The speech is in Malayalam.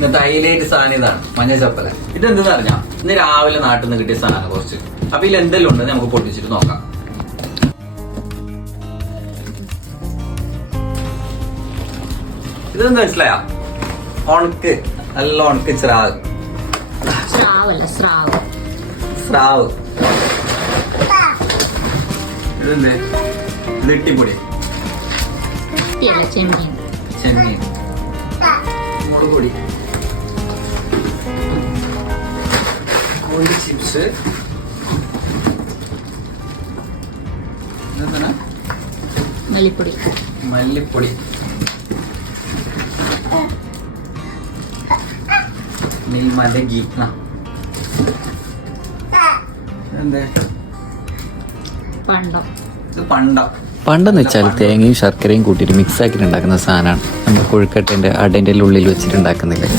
ഇന്നത്തെ ഹൈലൈറ്റ് സാധനം ഇതാണ്, മഞ്ഞ ചപ്പല. ഇതെന്തെന്ന് അറിഞ്ഞാ ഇന്ന് രാവിലെ നാട്ടിൽ നിന്ന് കിട്ടിയ സാധനം കുറച്ച്. അപ്പൊ ഇതിൽ എന്തെല്ലാം ഉണ്ടെന്ന് നമുക്ക് പൊട്ടിച്ചിട്ട് നോക്കാം. ഇതെന്താ മനസ്സിലായ? ഉണക്ക്, നല്ല ഉണക്ക് സ്രാവ്. സ്രാവ്. ഇതെന്ത്? നെട്ടിപ്പൊടി, ചെമ്മീൻ, മുളക് പൊടി, കോഴി ചിപ്സ്, മല്ലിപ്പൊടി, മിൽമാന്റെ ഗീ. പണ്ടെന്ന് വെച്ചാൽ തേങ്ങയും ശർക്കരയും കൂട്ടിയിട്ട് മിക്സ് ആക്കിയിട്ട് ഉണ്ടാക്കുന്ന സാധനമാണ് നമ്മൾ കൊഴുക്കട്ടേൻ്റെ അടേൻ്റെ ഉള്ളിൽ വെച്ചിട്ടുണ്ടാക്കുന്നില്ലേ.